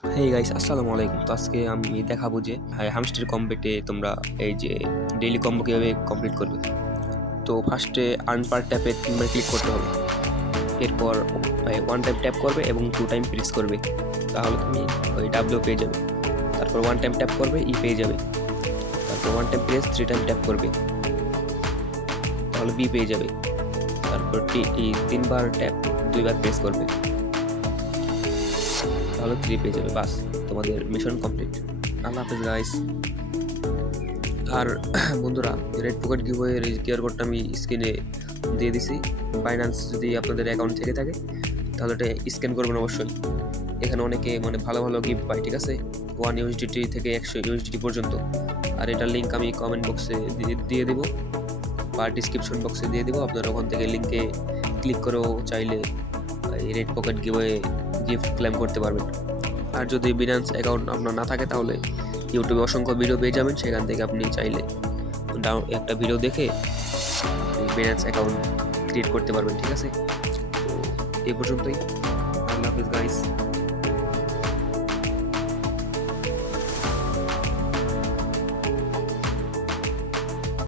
Hey guys, আসসালামু আলাইকুম। তো আজকে আমি দেখাবো যে হামস্টার কম্বেটে তোমরা এই যে ডেইলি কম্বো কীভাবে কমপ্লিট করবে। তো ফার্স্টে আর্ন পার ট্যাপে 3 বার ক্লিক করতে হবে। এরপর 1 টাইম ট্যাপ করবে এবং 2 টাইম প্রেস করবে, তাহলে তুমি ওই ডাব্লিউ পেয়ে যাবে। তারপর 1 টাইম ট্যাপ করবে, ই পেয়ে যাবে। তারপর 1 টাইম প্রেস 3 টাইম ট্যাপ করবে, তাহলে বি পেয়ে যাবে। তারপর 3 বার ট্যাপ 2 বার প্রেস করবে, তাহলে 3 পেয়ে যাবে। বাস, তোমাদের মিশন কমপ্লিট। আল্লাহ হাফেজ গাইস। আর বন্ধুরা, রেড পকেট গিভওয়ের এই কিউআর কোডটা আমি স্ক্রিনে দিয়ে দিছি। বাইন্যান্স যদি আপনাদের অ্যাকাউন্ট থেকে থাকে তাহলে এটা স্ক্যান করবেন অবশ্যই। এখানে অনেকে ভালো ভালো গিফট পায়, ঠিক আছে, 1 ইউএসডিটি থেকে 100 ইউএসডিটি পর্যন্ত। আর এটার লিঙ্ক আমি কমেন্ট বক্সে দিয়ে দেবো বা ডিসক্রিপশন বক্সে দিয়ে দেবো। আপনারা ওখান থেকে লিঙ্কে ক্লিক করেও চাইলে এই red pocket giveaway gift claim করতে পারবেন। আর যদি বিনান্স অ্যাকাউন্ট আপনার না থাকে তাহলে ইউটিউবে অসংখ্য ভিডিও পেয়ে যাবেন, সেখান থেকে আপনি চাইলে একটা ভিডিও দেখে বিনান্স অ্যাকাউন্ট ক্রিয়েট করতে পারবেন, ঠিক আছে। তো এই পর্যন্তই। আল্লাহ হাফিজ গাইস।